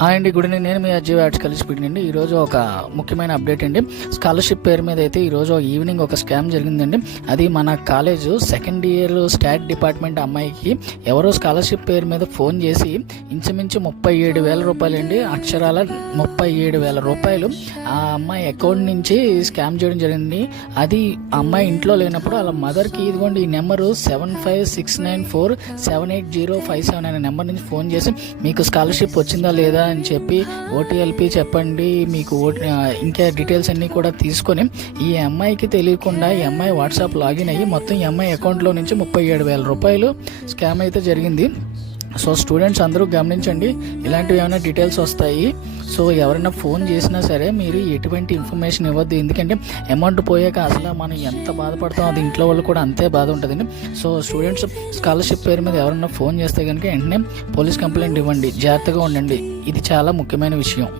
Hi అండి, good evening. నేను మీ Ajay arts కలిసి పెట్టండి. ఈరోజు ఒక ముఖ్యమైన అప్డేట్ అండి. స్కాలర్షిప్ పేరు మీద అయితే ఈరోజు ఈవినింగ్ ఒక స్కామ్ జరిగిందండి. అది మన college second year start department అమ్మాయికి ఎవరో స్కాలర్షిప్ పేరు మీద ఫోన్ చేసి ఇంచుమించు 37,000 రూపాయలు అండి, అక్షరాల 37,000 రూపాయలు ఆ అమ్మాయి అకౌంట్ నుంచి స్కామ్ చేయడం జరిగింది. అది అమ్మాయి ఇంట్లో లేనప్పుడు వాళ్ళ మదర్కి ఇదిగోండి ఈ నెంబరు 7569478057 అనే నెంబర్ నుంచి ఫోన్ చేసి మీకు స్కాలర్షిప్ వచ్చిందా లేదా అని చెప్పి ఓటీఎల్పీ చెప్పండి, మీకు ఇంకా డీటెయిల్స్ అన్నీ కూడా తీసుకొని ఈ అమ్మాయికి తెలియకుండా ఈ అమ్మాయి వాట్సాప్ లాగిన్ అయ్యి మొత్తం ఈ అమ్మాయి అకౌంట్లో నుంచి 37,000 రూపాయలు స్కామ్ అయితే జరిగింది. సో స్టూడెంట్స్ అందరూ గమనించండి, ఇలాంటివి ఏమైనా డీటెయిల్స్ వస్తాయి. సో ఎవరైనా ఫోన్ చేసినా సరే మీరు ఎటువంటి ఇన్ఫర్మేషన్ ఇవ్వద్దు. ఎందుకంటే అమౌంట్ పోయాక అసలు మనం ఎంత బాధపడతాం అది ఇంట్లో వాళ్ళు కూడా అంతే బాధ ఉంటుందండి. సో స్టూడెంట్స్ స్కాలర్షిప్ పేరు మీద ఎవరైనా ఫోన్ చేస్తే కనుక వెంటనే పోలీస్ కంప్లైంట్ ఇవ్వండి, జాగ్రత్తగా ఉండండి. ఇది చాలా ముఖ్యమైన విషయం.